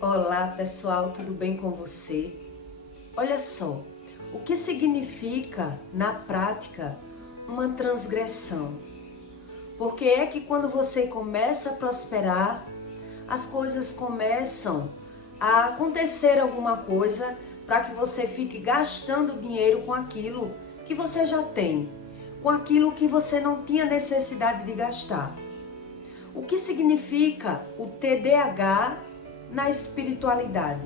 Olá pessoal, tudo bem com você? Olha só, o que significa na prática uma transgressão? Porque é que quando você começa a prosperar, as coisas começam a acontecer alguma coisa para que você fique gastando dinheiro com aquilo que você já tem, com aquilo que você não tinha necessidade de gastar. O que significa o TDAH na espiritualidade?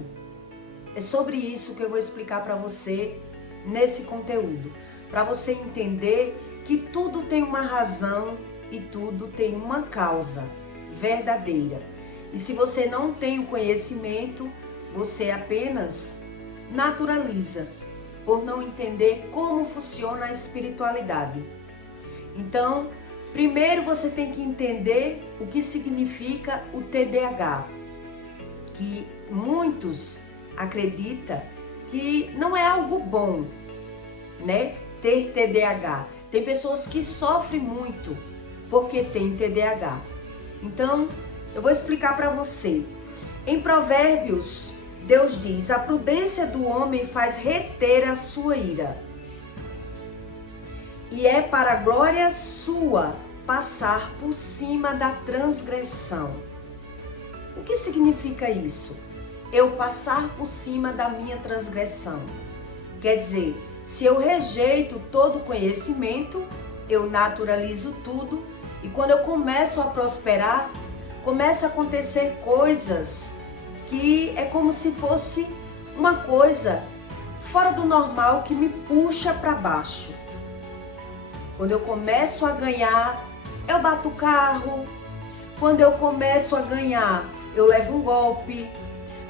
É sobre isso que eu vou explicar para você nesse conteúdo, para você entender que tudo tem uma razão e tudo tem uma causa verdadeira. E se você não tem o conhecimento, você apenas naturaliza, por não entender como funciona a espiritualidade. Então, primeiro você tem que entender o que significa o TDAH, que muitos acreditam que não é algo bom, né? Ter TDAH. Tem pessoas que sofrem muito porque tem TDAH. Então, eu vou explicar para você. Em Provérbios, Deus diz: a prudência do homem faz reter a sua ira, e é para a glória sua passar por cima da transgressão. O que significa isso? Eu passar por cima da minha transgressão. Quer dizer, se eu rejeito todo conhecimento, eu naturalizo tudo, e quando eu começo a prosperar, começa a acontecer coisas que é como se fosse uma coisa fora do normal que me puxa para baixo. Quando eu começo a ganhar, eu bato o carro. Quando eu começo a ganhar, eu levo um golpe.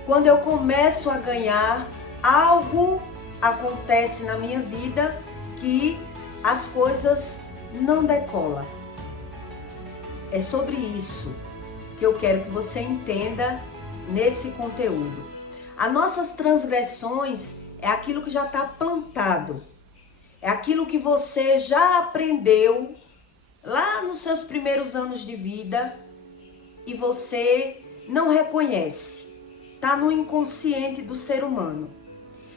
Quando eu começo a ganhar, algo acontece na minha vida que as coisas não decolam. É sobre isso que eu quero que você entenda nesse conteúdo. As nossas transgressões é aquilo que já está plantado. É aquilo que você já aprendeu lá nos seus primeiros anos de vida e você não reconhece. Está no inconsciente do ser humano.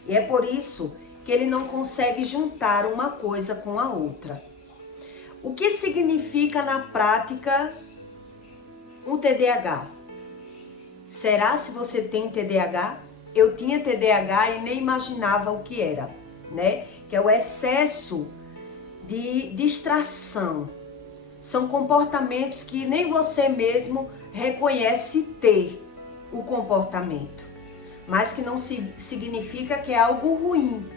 E é por isso que ele não consegue juntar uma coisa com a outra. O que significa na prática um TDAH? Será se você tem TDAH? Eu tinha TDAH e nem imaginava o que era, né? Que é o excesso de distração. São comportamentos que nem você mesmo reconhece ter o comportamento, mas que não significa que é algo ruim.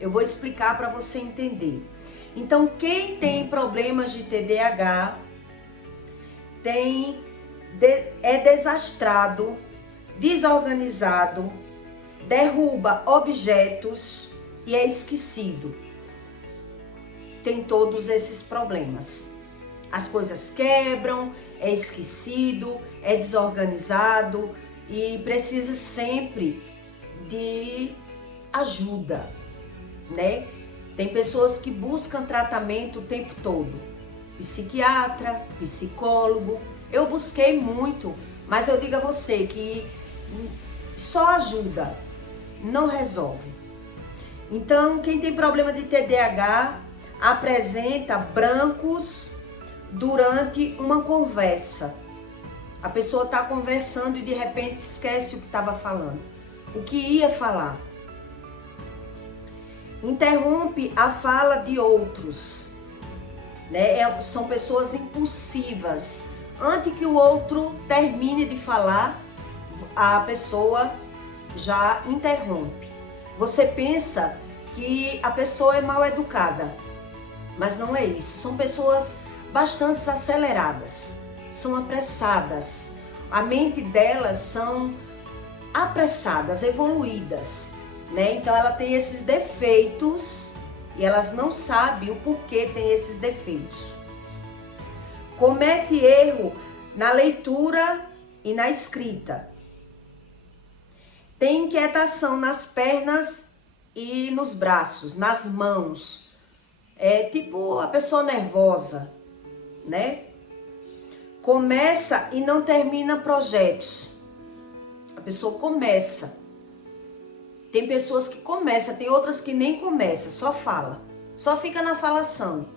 Eu vou explicar para você entender. Então, quem tem problemas de TDAH é desastrado, desorganizado, derruba objetos e é esquecido. Tem todos esses problemas. As coisas quebram, é esquecido, é desorganizado e precisa sempre de ajuda, né? Tem pessoas que buscam tratamento o tempo todo. Psiquiatra, psicólogo. Eu busquei muito, mas eu digo a você que só ajuda, não resolve. Então, quem tem problema de TDAH apresenta brancos durante uma conversa. A pessoa está conversando e de repente esquece o que estava falando, o que ia falar. Interrompe a fala de outros, né? São pessoas impulsivas. Antes que o outro termine de falar, a pessoa já interrompe. Você pensa que a pessoa é mal educada, mas não é isso. São pessoas bastante aceleradas, são apressadas. A mente delas são apressadas, evoluídas, né? Então ela tem esses defeitos e elas não sabem o porquê tem esses defeitos. Comete erro na leitura e na escrita. Tem inquietação nas pernas e nos braços, nas mãos. É tipo a pessoa nervosa, né? Começa e não termina projetos. A pessoa começa. Tem pessoas que começam, tem outras que nem começam, só fala. Só fica na falação.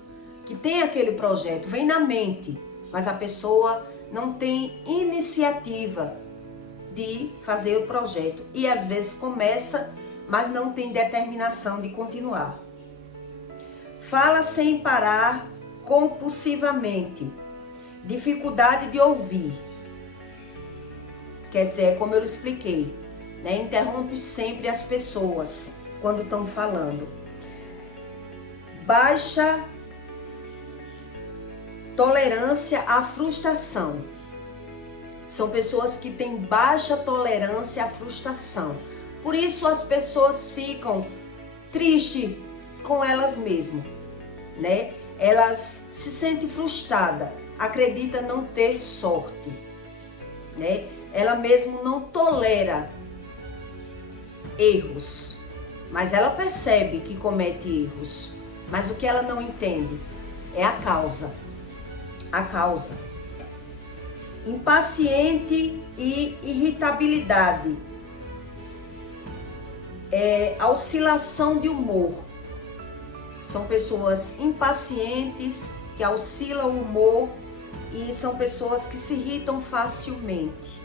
Que tem aquele projeto, vem na mente, mas a pessoa não tem iniciativa de fazer o projeto. E às vezes começa, mas não tem determinação de continuar. Fala sem parar, compulsivamente. Dificuldade de ouvir. Quer dizer, é como eu expliquei, né? Interrompe sempre as pessoas quando estão falando. Baixa tolerância à frustração. São pessoas que têm baixa tolerância à frustração. Por isso as pessoas ficam tristes com elas mesmas, né? Elas se sentem frustradas, acreditam não ter sorte, né? Ela mesmo não tolera erros, mas ela percebe que comete erros. Mas o que ela não entende é a causa. A causa. Impaciente e irritabilidade. A oscilação de humor. São pessoas impacientes, que oscilam o humor e são pessoas que se irritam facilmente.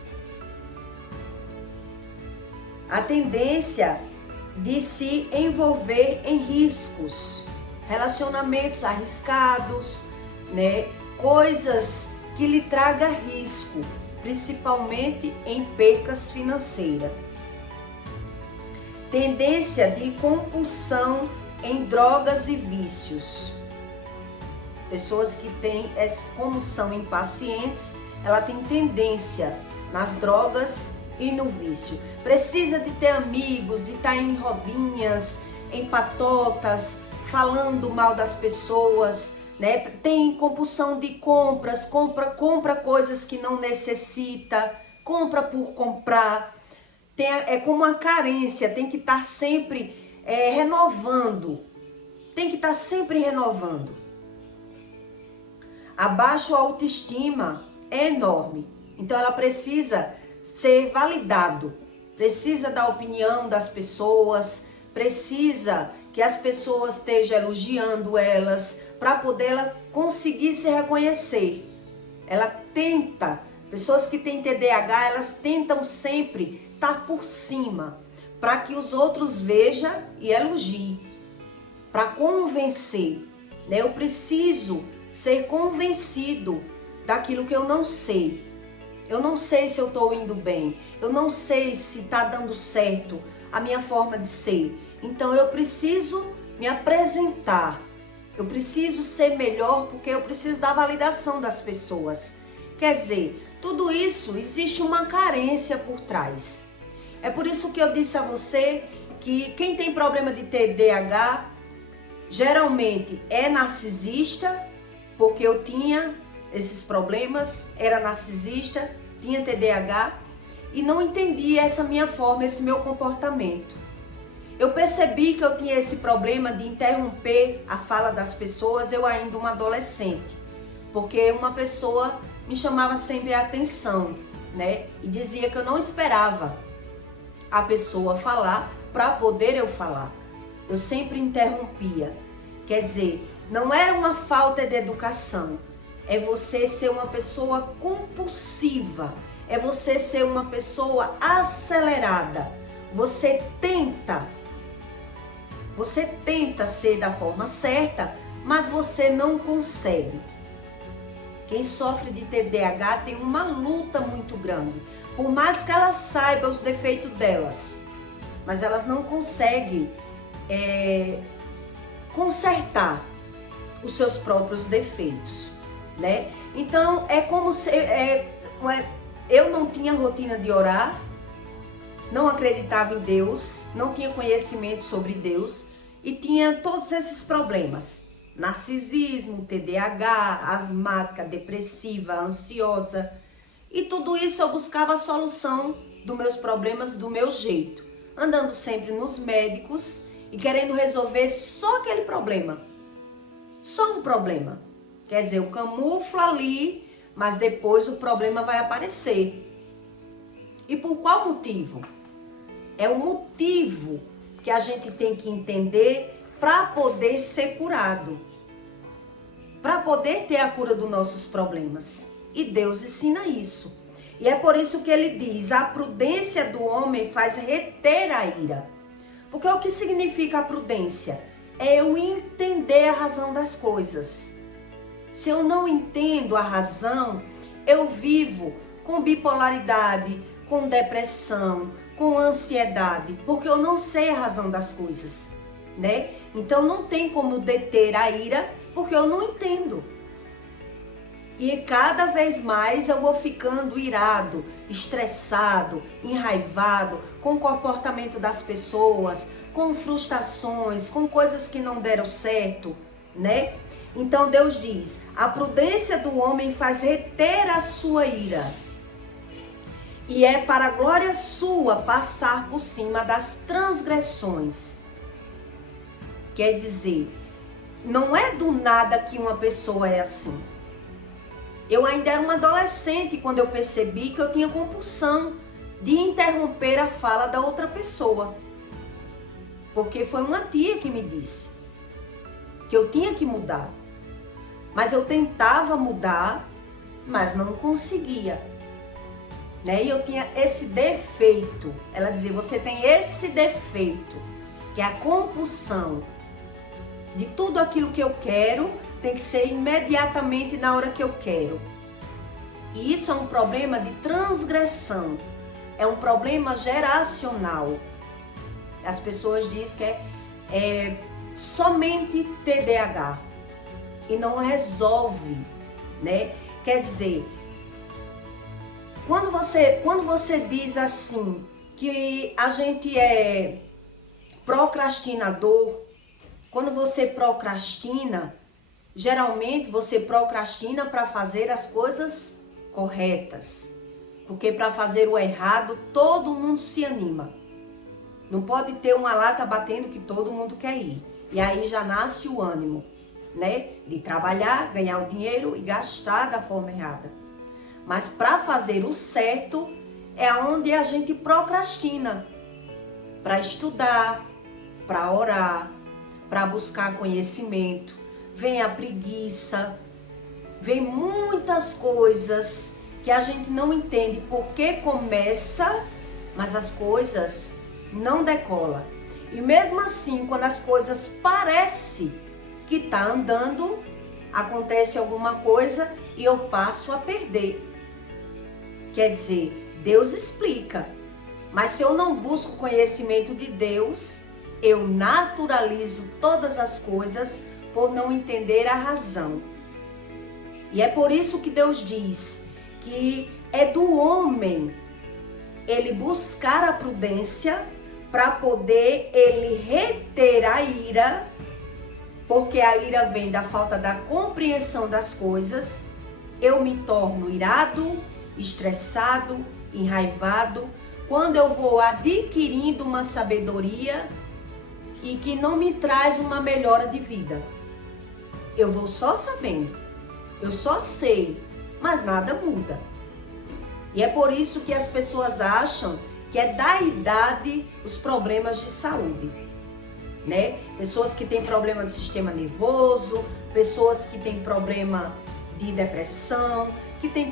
A tendência de se envolver em riscos, relacionamentos arriscados, né? Coisas que lhe tragam risco, principalmente em percas financeiras. Tendência de compulsão em drogas e vícios. Pessoas que têm, como são impacientes, ela tem tendência nas drogas e no vício. Precisa de ter amigos, de estar em rodinhas, em patotas, falando mal das pessoas, né? Tem compulsão de compras, compra coisas que não necessita, compra por comprar. É como uma carência, tem que estar sempre renovando. Tem que estar sempre renovando. A baixa autoestima é enorme. Então ela precisa ser validado, precisa da opinião das pessoas, precisa que as pessoas estejam elogiando elas, para poder ela conseguir se reconhecer. Ela tenta, pessoas que têm TDAH, elas tentam sempre estar por cima, para que os outros vejam e elogiem, para convencer, né? Eu preciso ser convencido daquilo que eu não sei. Eu não sei se eu estou indo bem, eu não sei se está dando certo a minha forma de ser. Então eu preciso me apresentar, eu preciso ser melhor porque eu preciso da validação das pessoas. Quer dizer, tudo isso existe uma carência por trás. É por isso que eu disse a você que quem tem problema de TDAH geralmente é narcisista, porque eu tinha esses problemas, era narcisista, tinha TDAH e não entendia essa minha forma, esse meu comportamento. Eu percebi que eu tinha esse problema de interromper a fala das pessoas, eu ainda uma adolescente, porque uma pessoa me chamava sempre a atenção, né? E dizia que eu não esperava a pessoa falar para poder eu falar. Eu sempre interrompia. Quer dizer, não era uma falta de educação, é você ser uma pessoa compulsiva, é você ser uma pessoa acelerada. Você tenta ser da forma certa, mas você não consegue. Quem sofre de TDAH tem uma luta muito grande, por mais que ela saiba os defeitos delas, mas elas não conseguem consertar os seus próprios defeitos, né? Então é como se eu não tinha rotina de orar, não acreditava em Deus, não tinha conhecimento sobre Deus e tinha todos esses problemas: narcisismo, TDAH, asmática, depressiva, ansiosa. E tudo isso eu buscava a solução dos meus problemas do meu jeito, andando sempre nos médicos e querendo resolver só aquele problema. Só um problema. Quer dizer, eu camuflo ali, mas depois o problema vai aparecer. E por qual motivo? É o motivo que a gente tem que entender para poder ser curado. Para poder ter a cura dos nossos problemas. E Deus ensina isso. E é por isso que ele diz, a prudência do homem faz reter a ira. Porque o que significa a prudência? É eu entender a razão das coisas. Se eu não entendo a razão, eu vivo com bipolaridade, com depressão, com ansiedade, porque eu não sei a razão das coisas, né? Então não tem como deter a ira, porque eu não entendo. E cada vez mais eu vou ficando irado, estressado, enraivado com o comportamento das pessoas, com frustrações, com coisas que não deram certo, né? Então Deus diz, a prudência do homem faz reter a sua ira. E é para a glória sua passar por cima das transgressões. Quer dizer, não é do nada que uma pessoa é assim. Eu ainda era uma adolescente quando eu percebi que eu tinha compulsão de interromper a fala da outra pessoa. Porque foi uma tia que me disse que eu tinha que mudar. Mas eu tentava mudar, mas não conseguia. Né? E eu tinha esse defeito. Ela dizia, você tem esse defeito, que é a compulsão de tudo aquilo que eu quero, tem que ser imediatamente na hora que eu quero. E isso é um problema de transgressão. É um problema geracional. As pessoas dizem que é somente TDAH. E não resolve, né? Quer dizer, quando você diz assim, que a gente é procrastinador, quando você procrastina, geralmente você procrastina para fazer as coisas corretas. Porque para fazer o errado, todo mundo se anima. Não pode ter uma lata batendo que todo mundo quer ir. E aí já nasce o ânimo, né? De trabalhar, ganhar o dinheiro e gastar da forma errada. Mas para fazer o certo é onde a gente procrastina. Para estudar, para orar, para buscar conhecimento. Vem a preguiça, vem muitas coisas que a gente não entende porque começa, mas as coisas não decolam. E mesmo assim, quando as coisas parecem que tá andando, acontece alguma coisa e eu passo a perder. Quer dizer, Deus explica, mas se eu não busco conhecimento de Deus, eu naturalizo todas as coisas por não entender a razão. E é por isso que Deus diz que é do homem ele buscar a prudência para poder ele reter a ira, porque a ira vem da falta da compreensão das coisas. Eu me torno irado, estressado, enraivado, quando eu vou adquirindo uma sabedoria e que não me traz uma melhora de vida. Eu vou só sabendo, eu só sei, mas nada muda. E é por isso que as pessoas acham que é da idade os problemas de saúde, né? Pessoas que têm problema de sistema nervoso, pessoas que têm problema de depressão, que têm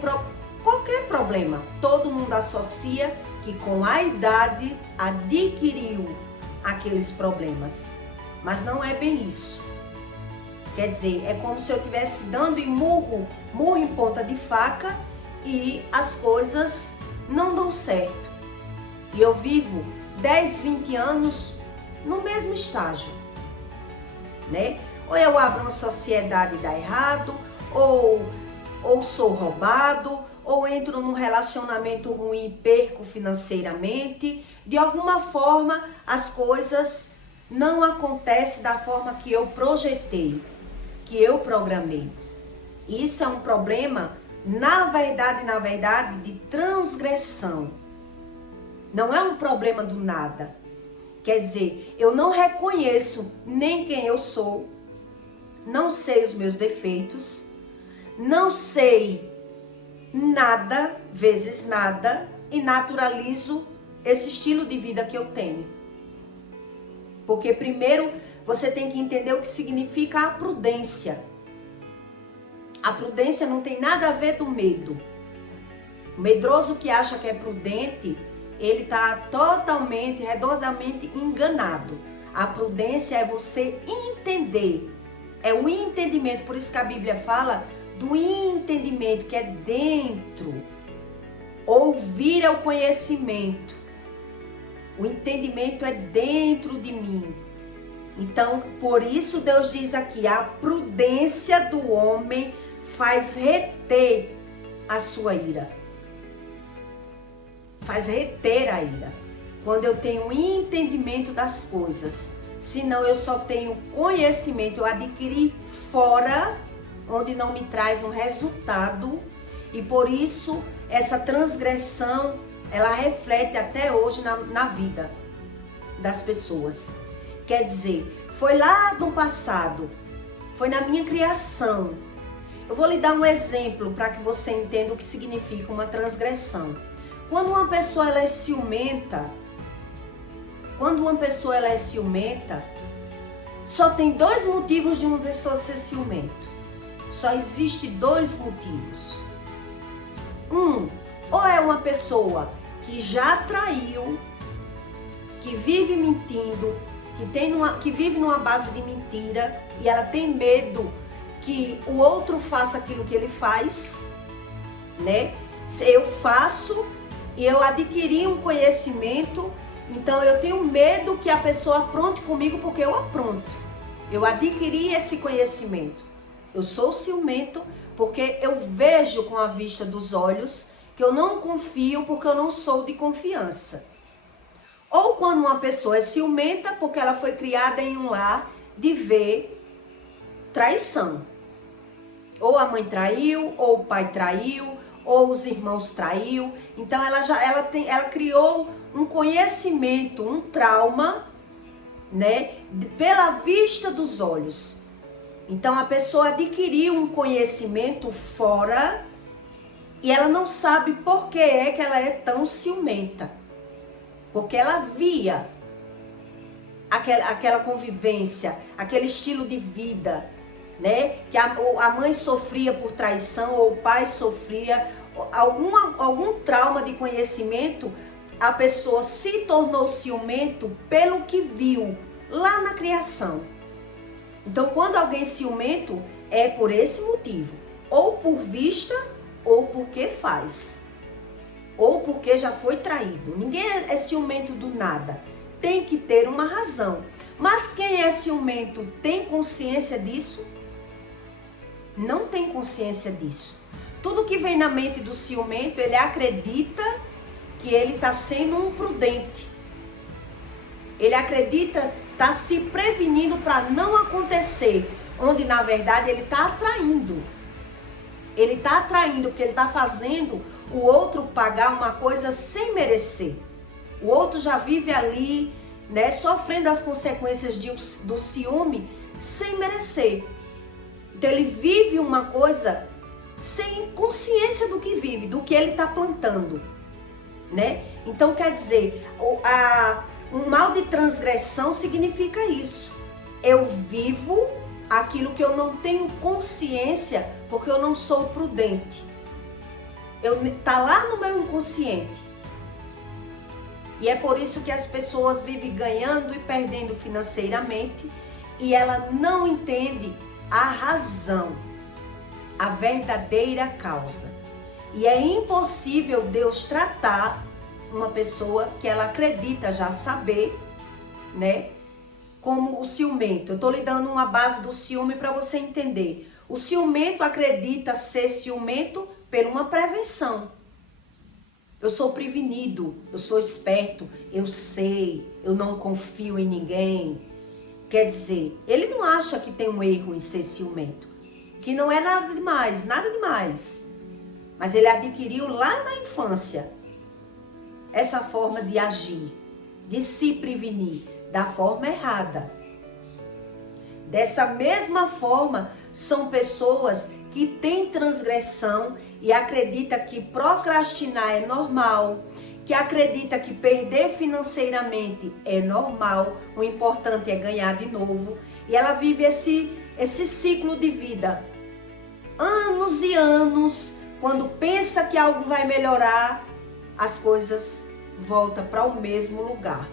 qualquer problema. Todo mundo associa que com a idade adquiriu aqueles problemas. Mas não é bem isso. Quer dizer, é como se eu estivesse dando murro em ponta de faca e as coisas não dão certo. E eu vivo 10, 20 anos no mesmo estágio, né? Ou eu abro uma sociedade e dá errado, ou sou roubado, ou entro num relacionamento ruim e perco financeiramente. De alguma forma, as coisas não acontecem da forma que eu projetei, que eu programei. Isso é um problema, na verdade, de transgressão. Não é um problema do nada. Quer dizer, eu não reconheço nem quem eu sou, não sei os meus defeitos, não sei nada, vezes nada, e naturalizo esse estilo de vida que eu tenho. Porque primeiro você tem que entender o que significa a prudência. A prudência não tem nada a ver do medo. O medroso que acha que é prudente, ele está totalmente, redondamente enganado. A prudência é você entender. É o entendimento, por isso que a Bíblia fala do entendimento, que é dentro. Ouvir é o conhecimento. O entendimento é dentro de mim. Então, por isso Deus diz aqui, a prudência do homem faz reter a sua ira. Faz reter a ira. Quando eu tenho entendimento das coisas. Senão eu só tenho conhecimento, eu adquiri fora, onde não me traz um resultado. E por isso, essa transgressão, ela reflete até hoje na vida das pessoas. Quer dizer, foi lá no passado, foi na minha criação. Eu vou lhe dar um exemplo para que você entenda o que significa uma transgressão. Quando uma pessoa ela é ciumenta, só tem dois motivos de uma pessoa ser ciumenta. Só existe dois motivos. Ou é uma pessoa que já traiu, que vive mentindo, que vive numa base de mentira e ela tem medo que o outro faça aquilo que ele faz, né? Eu faço e eu adquiri um conhecimento, então eu tenho medo que a pessoa apronte comigo porque eu apronto. Eu adquiri esse conhecimento. Eu sou ciumento porque eu vejo com a vista dos olhos que eu não confio porque eu não sou de confiança. Ou quando uma pessoa é ciumenta porque ela foi criada em um lar de ver traição. Ou a mãe traiu, ou o pai traiu, ou os irmãos traiu. Então ela criou um conhecimento, um trauma, né, pela vista dos olhos. Então a pessoa adquiriu um conhecimento fora e ela não sabe por que é que ela é tão ciumenta. Porque ela via aquela convivência, aquele estilo de vida, né? Que a mãe sofria por traição ou o pai sofria, algum trauma de conhecimento, a pessoa se tornou ciumento pelo que viu lá na criação. Então, quando alguém é ciumento, é por esse motivo. Ou por vista, ou porque faz. Ou porque já foi traído. Ninguém é ciumento do nada. Tem que ter uma razão. Mas quem é ciumento tem consciência disso? Não tem consciência disso. Tudo que vem na mente do ciumento, ele acredita que ele está sendo um prudente. Ele acredita está se prevenindo para não acontecer, onde na verdade ele está atraindo. Ele está atraindo porque ele está fazendo o outro pagar uma coisa sem merecer. O outro já vive ali, né, sofrendo as consequências do ciúme sem merecer. Então ele vive uma coisa sem consciência do que vive, do que ele está plantando, né? Então quer dizer, um mal de transgressão significa isso. Eu vivo aquilo que eu não tenho consciência porque eu não sou prudente. Tá lá no meu inconsciente. E é por isso que as pessoas vivem ganhando e perdendo financeiramente e ela não entende a razão, a verdadeira causa. E é impossível Deus tratar uma pessoa que ela acredita já saber, né, como o ciumento. Eu estou lhe dando uma base do ciúme para você entender. O ciumento acredita ser ciumento por uma prevenção. Eu sou prevenido, eu sou esperto, eu sei, eu não confio em ninguém. Quer dizer, ele não acha que tem um erro em ser ciumento, que não é nada demais, nada demais. Mas ele adquiriu lá na infância essa forma de agir, de se prevenir da forma errada. Dessa mesma forma, são pessoas que têm transgressão e acreditam que procrastinar é normal, que acredita que perder financeiramente é normal, o importante é ganhar de novo. E ela vive esse ciclo de vida, anos e anos. Quando pensa que algo vai melhorar, as coisas voltam para o mesmo lugar.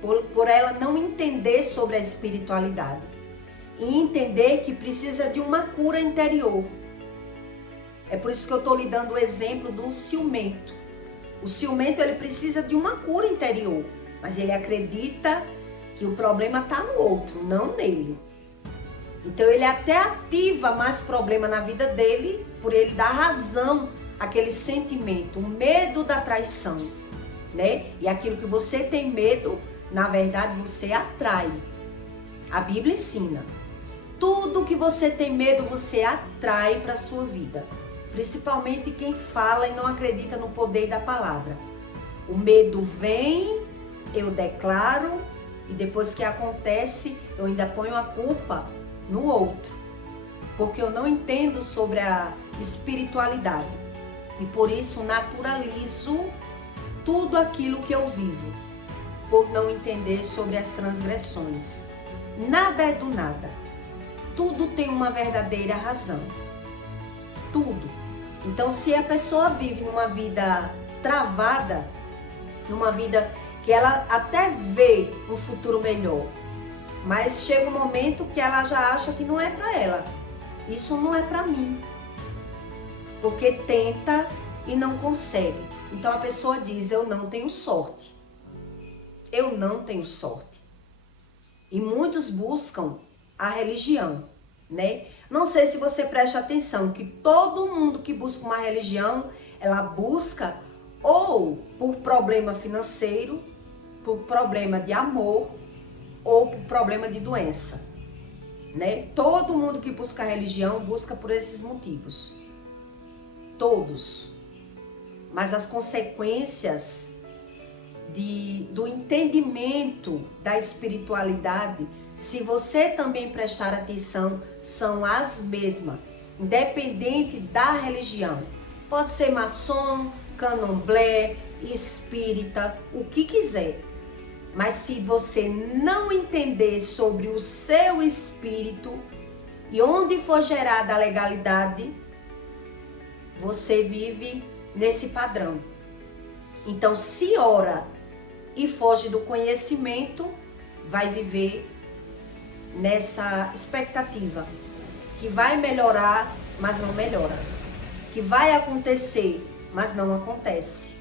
Por ela não entender sobre a espiritualidade. E entender que precisa de uma cura interior. É por isso que eu estou lhe dando o exemplo do ciumento. O ciumento, ele precisa de uma cura interior. Mas ele acredita que o problema está no outro, não nele. Então ele até ativa mais problema na vida dele, por ele dar razão àquele sentimento, o medo da traição, né? E aquilo que você tem medo, na verdade você atrai. A Bíblia ensina. Tudo que você tem medo, você atrai para a sua vida. Principalmente quem fala e não acredita no poder da palavra. O medo vem, eu declaro, e depois que acontece, eu ainda ponho a culpa no outro. Porque eu não entendo sobre a espiritualidade. E por isso naturalizo tudo aquilo que eu vivo. Por não entender sobre as transgressões. Nada é do nada. Tudo tem uma verdadeira razão. Tudo. Então, se a pessoa vive numa vida travada, numa vida que ela até vê um futuro melhor, mas chega um momento que ela já acha que não é para ela. Isso não é para mim. Porque tenta e não consegue. Então a pessoa diz, eu não tenho sorte. Eu não tenho sorte. E muitos buscam a religião, né? Não sei se você presta atenção que todo mundo que busca uma religião, ela busca ou por problema financeiro, por problema de amor ou por problema de doença, né? Todo mundo que busca a religião busca por esses motivos. Todos. Mas as consequências do entendimento da espiritualidade, se você também prestar atenção, são as mesmas, independente da religião. Pode ser maçom, candomblé, espírita, o que quiser. Mas se você não entender sobre o seu espírito e onde for gerada a legalidade, você vive nesse padrão. Então, se ora e foge do conhecimento, vai viver nessa expectativa que vai melhorar, mas não melhora, que vai acontecer, mas não acontece,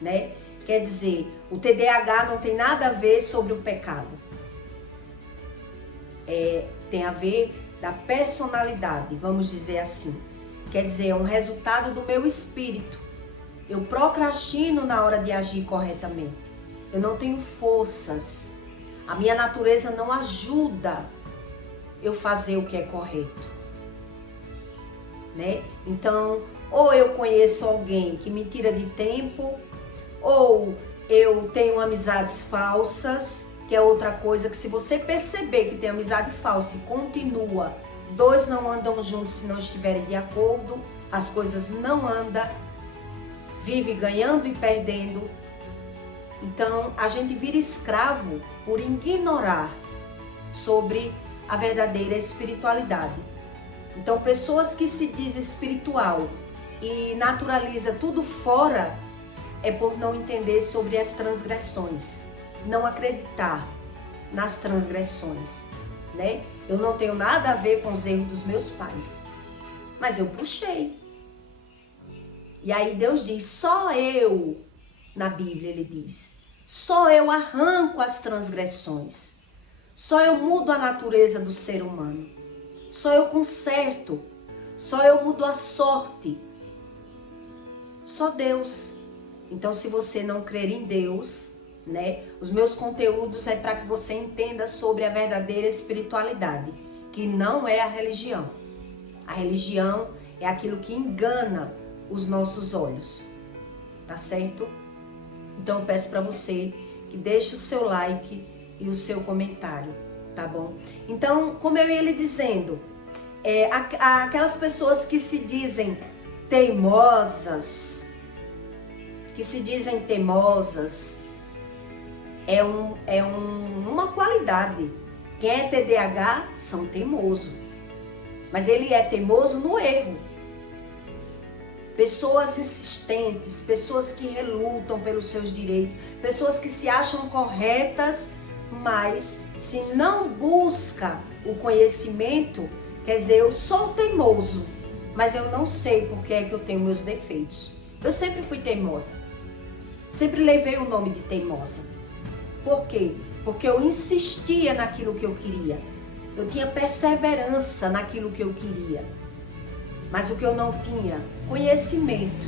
né? Quer dizer, o TDAH não tem nada a ver sobre o pecado, tem a ver da personalidade, vamos dizer assim. Quer dizer, é um resultado do meu espírito. Eu procrastino na hora de agir corretamente. Eu não tenho forças. A minha natureza não ajuda eu fazer o que é correto, né? Então, ou eu conheço alguém que me tira de tempo, ou eu tenho amizades falsas, que é outra coisa que se você perceber que tem amizade falsa e continua, dois não andam juntos se não estiverem de acordo, as coisas não andam, vive ganhando e perdendo. Então, a gente vira escravo por ignorar sobre a verdadeira espiritualidade. Então, pessoas que se diz espiritual e naturaliza tudo fora, é por não entender sobre as transgressões, não acreditar nas transgressões, né? Eu não tenho nada a ver com os erros dos meus pais, mas eu puxei. E aí Deus diz, só eu, na Bíblia ele diz, só eu arranco as transgressões, só eu mudo a natureza do ser humano, só eu conserto, só eu mudo a sorte, só Deus. Então, se você não crer em Deus, né, os meus conteúdos é para que você entenda sobre a verdadeira espiritualidade, que não é a religião. A religião é aquilo que engana os nossos olhos, tá certo? Então, eu peço para você que deixe o seu like e o seu comentário, tá bom? Então, como eu ia lhe dizendo, aquelas pessoas que se dizem teimosas, que se dizem teimosas, uma qualidade. Quem é TDAH são teimosos, mas ele é teimoso no erro. Pessoas insistentes, pessoas que relutam pelos seus direitos, pessoas que se acham corretas, mas se não busca o conhecimento, quer dizer, eu sou teimoso, mas eu não sei por que é que eu tenho meus defeitos. Eu sempre fui teimosa, sempre levei o nome de teimosa. Por quê? Porque eu insistia naquilo que eu queria. Eu tinha perseverança naquilo que eu queria. Mas o que eu não tinha? Conhecimento.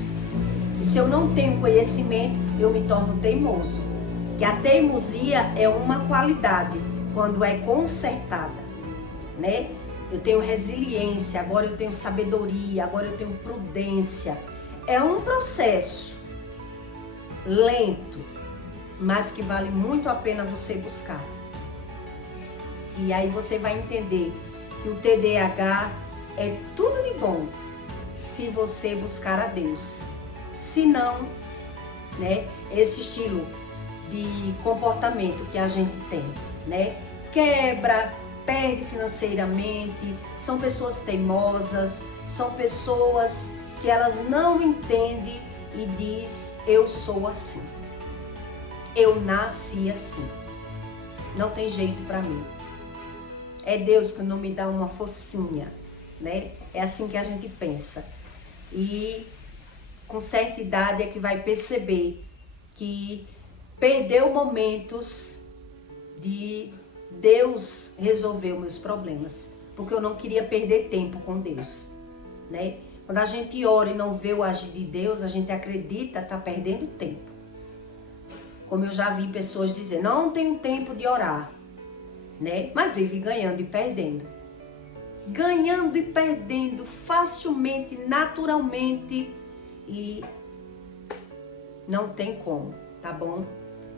E se eu não tenho conhecimento, eu me torno teimoso. Que a teimosia é uma qualidade quando é consertada, né? Eu tenho resiliência, agora eu tenho sabedoria, agora eu tenho prudência. É um processo lento, mas que vale muito a pena você buscar. E aí você vai entender que o TDAH é tudo de bom se você buscar a Deus. Se não, né, esse estilo de comportamento que a gente tem, né, quebra, perde financeiramente, são pessoas teimosas, são pessoas que elas não entendem e diz: eu sou assim, eu nasci assim, não tem jeito para mim. É Deus que não me dá uma focinha, né? É assim que a gente pensa. E com certa idade é que vai perceber que perdeu momentos de Deus resolver os meus problemas, porque eu não queria perder tempo com Deus, né? Quando a gente ora e não vê o agir de Deus, a gente acredita tá perdendo tempo. Como eu já vi pessoas dizer, não tenho tempo de orar, né? Mas vive ganhando e perdendo. Ganhando e perdendo facilmente, naturalmente, e não tem como, tá bom?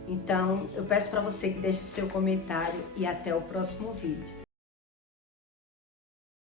Então, eu peço para você que deixe seu comentário e até o próximo vídeo.